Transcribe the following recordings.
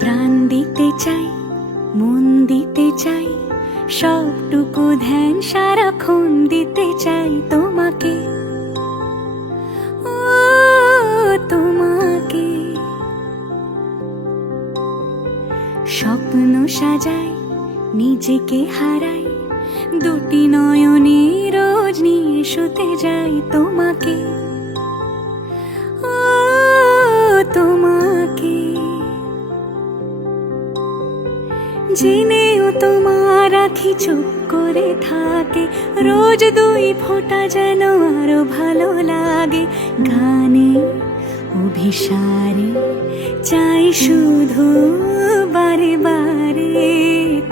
প্রাণ দিতে চাই, মন দিতে চাই, সবটুকু ধ্যান সারাক্ষণ দিতে চাই তোমাকে, ও তোমাকে। স্বপ্ন সাজাই, নিজেকে হারাই, দুটি নয়নে রোজ নিয়ে শুতে যাই তোমাকে, ও তোমাকে। জেনেও তোমার আখি চুপ করে থাকে, রোজ দুই ফোঁটা যেন আরো ভালো লাগে। গানে অভিসারে চাই শুধু বারে বারে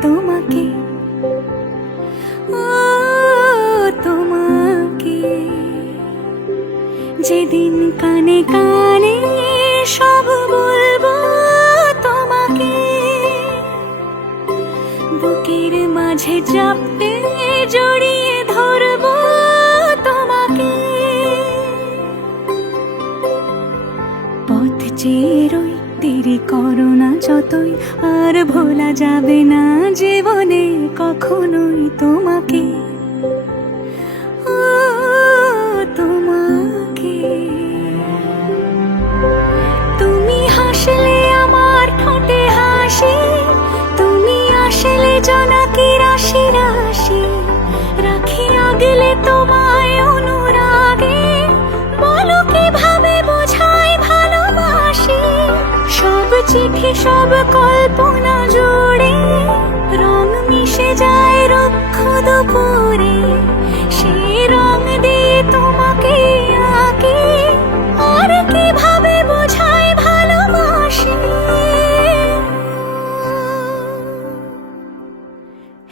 তোমাকে, ও তোমাকে। যেদিন কানে কানে সব বলবো তোমাকে, বুকের মাঝে চাপতে জড়িয়ে ধরবো তোমাকে। পথ চেয়ে রই, দেরি করো না যতই, আর ভোলা যাবে না জীবনে কখনোই তোমাকে, ও তোমাকে। তুমি হাসলে আমার ঠোঁটে হাসি, তুমি আসলে জোনাকি রাশি রাশি, রাখি আগলে তোমায় অনুরাগে, বলো কিভাবে বোঝাই ভালোবাসি। সব চিঠি সব কল্পনা জুড়ে রং মিশে যায় রুক্ষ দুপুরে, সেই রং দিয়ে তোমাকে আঁকি, আর কিভাবে বোঝাই ভালোবাসি।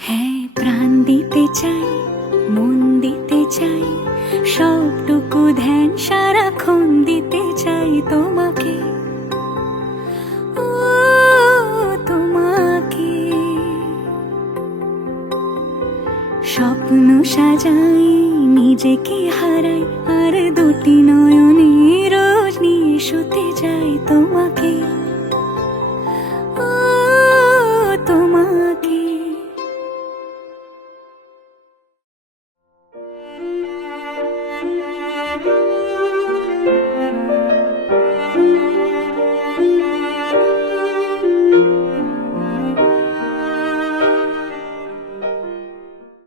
হ্যাঁ, প্রাণ দিতে চাই, মন দিতে চাই, সবটুকু ধ্যান সারাক্ষণ দিতে চাই তোমাকে, ও তোমাকে। স্বপ্ন সাজাই, নিজেকে হারাই, আর দুটি নয়নে রোজ নিয়ে শুতে